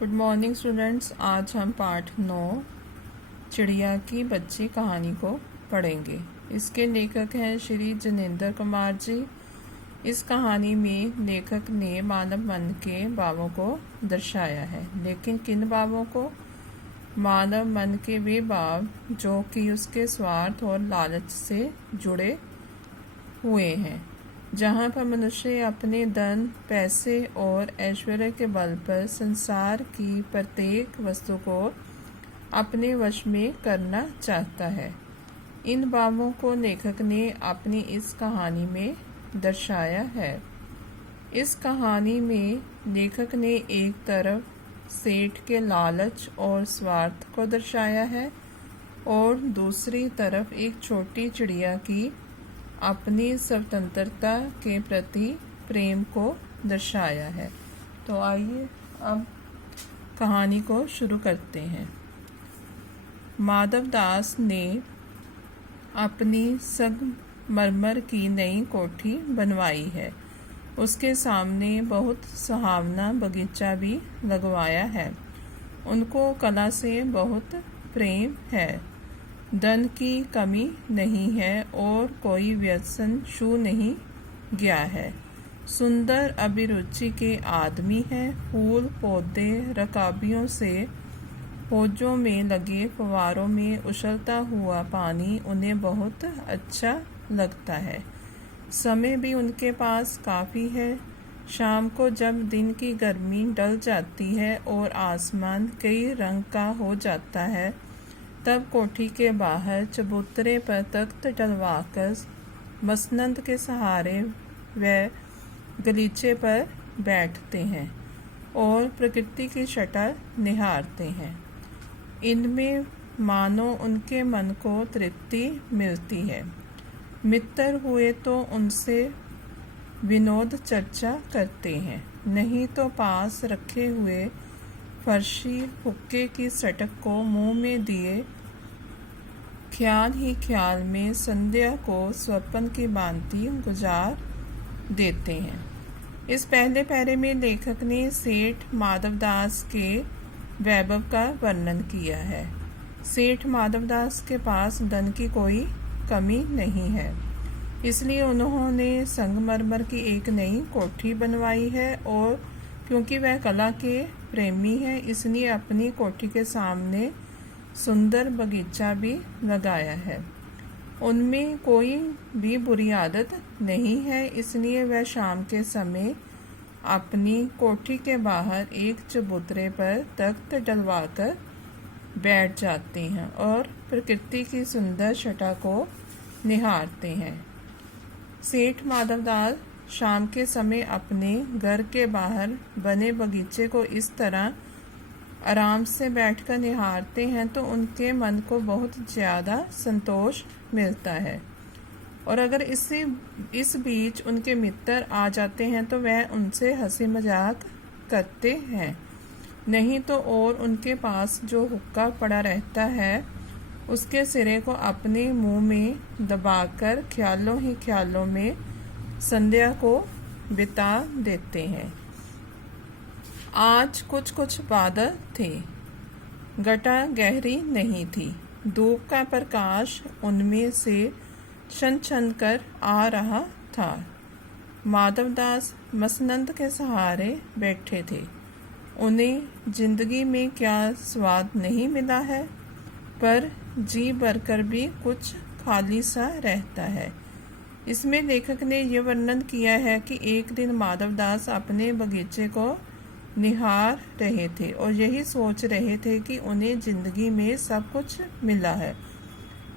Good morning students. आज हम पाठ 9 चिड़िया की बच्ची कहानी को पढ़ेंगे। इसके लेखक हैं श्री जिनेंद्र कुमार जी। इस कहानी में लेखक ने मानव मन के भावों को दर्शाया है, लेकिन किन भावों को? मानव मन के वे भाव जो कि उसके स्वार्थ और लालच से जुड़े हुए हैं। जहाँ पर मनुष्य अपने धन, पैसे और ऐश्वर्य के बल पर संसार की प्रत्येक वस्तु को अपने वश में करना चाहता है। इन भावों को लेखक ने अपनी इस कहानी में दर्शाया है। इस कहानी में लेखक ने एक तरफ सेठ के लालच और स्वार्थ को दर्शाया है और दूसरी तरफ एक छोटी चिड़िया की अपनी स्वतंत्रता के प्रति प्रेम को दर्शाया है। तो आइए अब कहानी को शुरू करते हैं। माधव दास ने अपनी संगमरमर की नई कोठी बनवाई है। उसके सामने बहुत सुहावना बगीचा भी लगवाया है। उनको कला से बहुत प्रेम है। धन की कमी नहीं है और कोई व्यसन छू नहीं गया है। सुंदर अभिरुचि के आदमी हैं। फूल पौधे, रकाबियों से फौजों में लगे फव्वारों में उछलता हुआ पानी उन्हें बहुत अच्छा लगता है। समय भी उनके पास काफ़ी है। शाम को जब दिन की गर्मी डल जाती है और आसमान कई रंग का हो जाता है, तब कोठी के बाहर चबूतरे पर तख्त डलवाकर मसनद के सहारे वे गलीचे पर बैठते हैं और प्रकृति की छटा निहारते हैं। इनमें मानो उनके मन को तृप्ति मिलती है। मित्र हुए तो उनसे विनोद चर्चा करते हैं, नहीं तो पास रखे हुए फर्शी हुक्के की सटक को मुंह में दिए ख्याल ही ख्याल में संध्या को स्वप्न की भांति गुजार देते हैं। इस पहले पैरे में लेखक ने सेठ माधवदास के वैभव का वर्णन किया है। सेठ माधवदास के पास धन की कोई कमी नहीं है, इसलिए उन्होंने संगमरमर की एक नई कोठी बनवाई है और क्योंकि वह कला के प्रेमी है, इसलिए अपनी कोठी के सामने सुंदर बगीचा भी लगाया है। उनमें कोई भी बुरी आदत नहीं है, इसलिए वह शाम के समय अपनी कोठी के बाहर एक चबूतरे पर तख्त डलवाकर बैठ जाते हैं और प्रकृति की सुंदर छटा को निहारते हैं। सेठ माधवदास शाम के समय अपने घर के बाहर बने बगीचे को इस तरह आराम से बैठकर निहारते हैं तो उनके मन को बहुत ज़्यादा संतोष मिलता है। और अगर इस बीच उनके मित्र आ जाते हैं तो वह उनसे हंसी मजाक करते हैं, नहीं तो और उनके पास जो हुक्का पड़ा रहता है उसके सिरे को अपने मुंह में दबाकर ख्यालों ही ख्यालों में संध्या को बिता देते हैं। आज कुछ कुछ बादल थे। घटा गहरी नहीं थी। धूप का प्रकाश उनमें से छन छन कर आ रहा था। माधवदास मसनद के सहारे बैठे थे। उन्हें जिंदगी में क्या स्वाद नहीं मिला है, पर जी भरकर भी कुछ खाली सा रहता है। इसमें लेखक ने यह वर्णन किया है कि एक दिन माधवदास अपने बगीचे को निहार रहे थे और यही सोच रहे थे कि उन्हें जिंदगी में सब कुछ मिला है,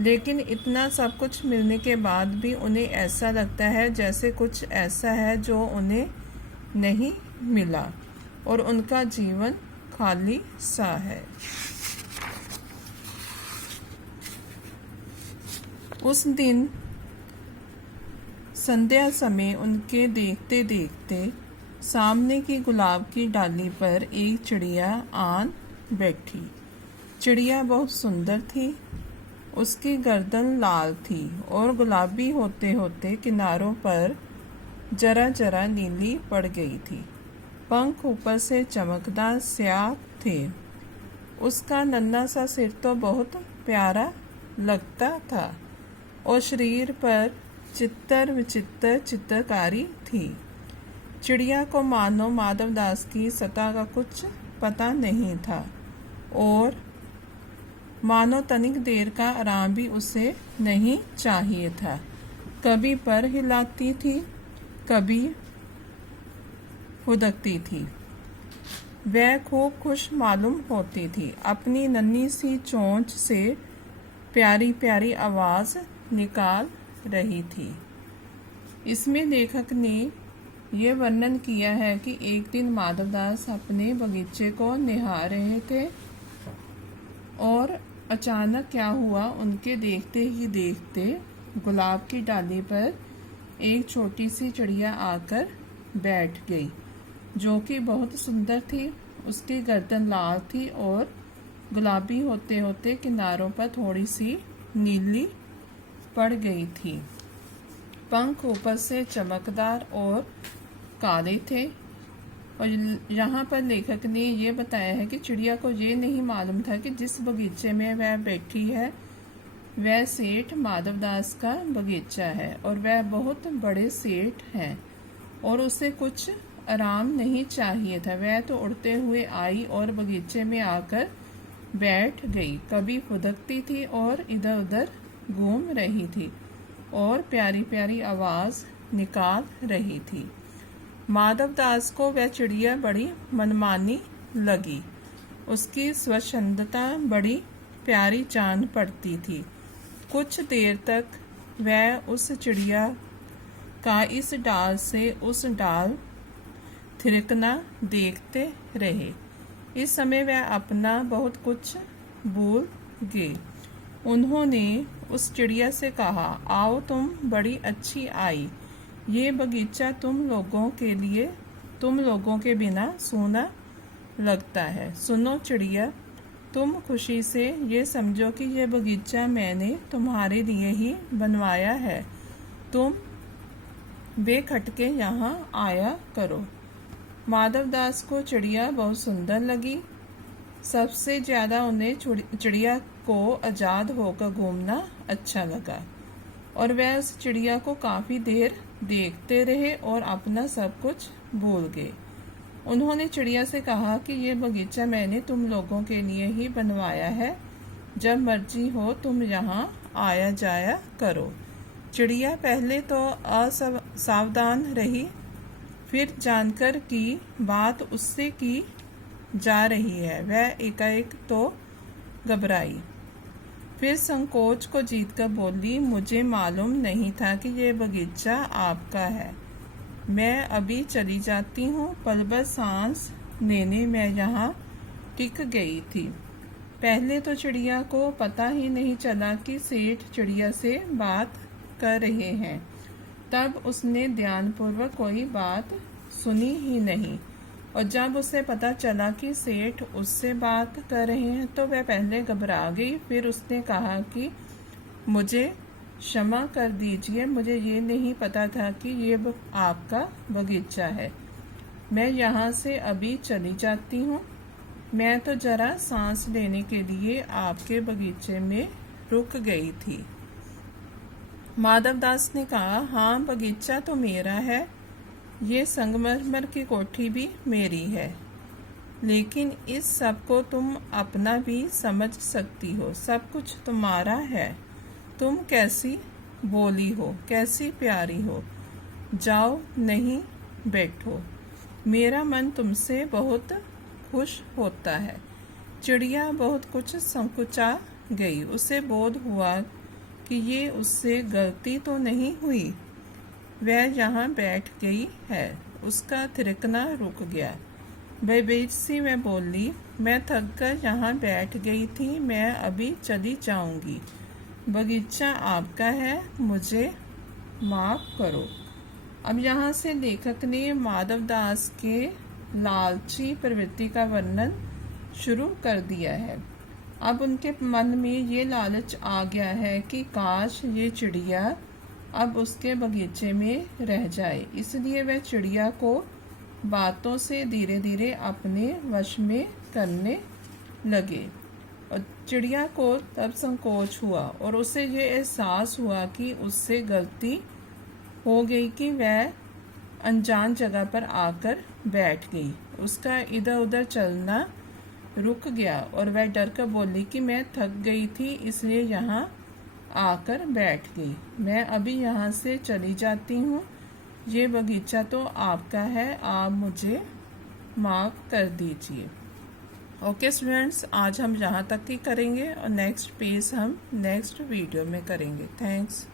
लेकिन इतना सब कुछ मिलने के बाद भी उन्हें ऐसा लगता है जैसे कुछ ऐसा है जो उन्हें नहीं मिला और उनका जीवन खाली सा है। उस दिन संध्या समय उनके देखते देखते सामने की गुलाब की डाली पर एक चिड़िया आन बैठी। चिड़िया बहुत सुंदर थी। उसकी गर्दन लाल थी और गुलाबी होते होते किनारों पर जरा जरा नीली पड़ गई थी। पंख ऊपर से चमकदार स्याह थे। उसका नन्हा सा सिर तो बहुत प्यारा लगता था और शरीर पर चित्तर विचित्र चित्रकारी थी। चिड़िया को मानो माधवदास की सत्ता का कुछ पता नहीं था और मानो तनिक देर का आराम भी उसे नहीं चाहिए था। कभी पर हिलाती थी, कभी हुदकती थी। वह खूब खुश मालूम होती थी। अपनी नन्ही सी चोंच से प्यारी प्यारी आवाज़ निकाल रही थी। इसमें लेखक ने यह वर्णन किया है कि एक दिन माधवदास अपने बगीचे को निहार रहे थे और अचानक क्या हुआ, उनके देखते ही देखते गुलाब की डाली पर एक छोटी सी चिड़िया आकर बैठ गई, जो कि बहुत सुंदर थी। उसकी गर्दन लाल थी और गुलाबी होते होते किनारों पर थोड़ी सी नीली पड़ गई थी। पंख ऊपर से चमकदार और काले थे। और यहाँ पर लेखक ने ये बताया है कि चिड़िया को ये नहीं मालूम था कि जिस बगीचे में वह बैठी है वह सेठ माधवदास का बगीचा है और वह बहुत बड़े सेठ हैं और उसे कुछ आराम नहीं चाहिए था। वह तो उड़ते हुए आई और बगीचे में आकर बैठ गई। कभी फुदकती थी और इधर उधर घूम रही थी और प्यारी प्यारी आवाज़ निकाल रही थी। माधवदास को वह चिड़िया बड़ी मनमानी लगी। उसकी स्वच्छंदता बड़ी प्यारी जान पड़ती थी। कुछ देर तक वह उस चिड़िया का इस डाल से उस डाल थिरकना देखते रहे। इस समय वह अपना बहुत कुछ भूल गए। उन्होंने उस चिड़िया से कहा, आओ तुम बड़ी अच्छी आई। ये बगीचा तुम लोगों के बिना सूना लगता है। सुनो चिड़िया, तुम खुशी से ये समझो कि यह बगीचा मैंने तुम्हारे लिए ही बनवाया है। तुम बेखटके यहाँ आया करो। माधवदास को चिड़िया बहुत सुंदर लगी। सबसे ज़्यादा उन्हें चिड़िया को आज़ाद होकर घूमना अच्छा लगा और वह उस चिड़िया को काफ़ी देर देखते रहे और अपना सब कुछ भूल गए। उन्होंने चिड़िया से कहा कि ये बगीचा मैंने तुम लोगों के लिए ही बनवाया है। जब मर्जी हो तुम यहाँ आया जाया करो। चिड़िया पहले तो असावधान रही, फिर जानकर कि बात उससे की जा रही है वह एकाएक तो घबराई। फिर संकोच को जीतकर बोली, मुझे मालूम नहीं था कि यह बगीचा आपका है। मैं अभी चली जाती हूँ। पल भर सांस लेने मैं यहाँ टिक गई थी। पहले तो चिड़िया को पता ही नहीं चला कि सेठ चिड़िया से बात कर रहे हैं। तब उसने ध्यानपूर्वक कोई बात सुनी ही नहीं और जब उसे पता चला कि सेठ उससे बात कर रहे हैं तो वह पहले घबरा गई। फिर उसने कहा कि मुझे क्षमा कर दीजिए, मुझे ये नहीं पता था कि ये आपका बगीचा है। मैं यहाँ से अभी चली जाती हूँ। मैं तो ज़रा सांस लेने के लिए आपके बगीचे में रुक गई थी। माधवदास ने कहा, हाँ बगीचा तो मेरा है, ये संगमरमर की कोठी भी मेरी है, लेकिन इस सब को तुम अपना भी समझ सकती हो। सब कुछ तुम्हारा है। तुम कैसी बोली हो, कैसी प्यारी हो। जाओ, नहीं बैठो। मेरा मन तुमसे बहुत खुश होता है। चिड़िया बहुत कुछ संकुचा गई। उसे बोध हुआ कि ये उससे गलती तो नहीं हुई। वह यहाँ बैठ गई है। उसका थिरकना रुक गया। बेबीज सी वह बोली, मैं थक कर यहाँ बैठ गई थी, मैं अभी चली जाऊँगी। बगीचा आपका है, मुझे माफ़ करो। अब यहाँ से लेखक ने माधवदास के लालची प्रवृत्ति का वर्णन शुरू कर दिया है। अब उनके मन में ये लालच आ गया है कि काश ये चिड़िया अब उसके बगीचे में रह जाए। इसलिए वह चिड़िया को बातों से धीरे धीरे अपने वश में करने लगे। और चिड़िया को तब संकोच हुआ और उसे ये एहसास हुआ कि उससे गलती हो गई कि वह अनजान जगह पर आकर बैठ गई। उसका इधर उधर चलना रुक गया और वह डर कर बोली कि मैं थक गई थी, इसलिए यहाँ आकर बैठ गई। मैं अभी यहाँ से चली जाती हूँ। ये बगीचा तो आपका है, आप मुझे माफ़ कर दीजिए। ओके स्टूडेंट्स, आज हम यहाँ तक ही करेंगे और नेक्स्ट पेज हम नेक्स्ट वीडियो में करेंगे। थैंक्स।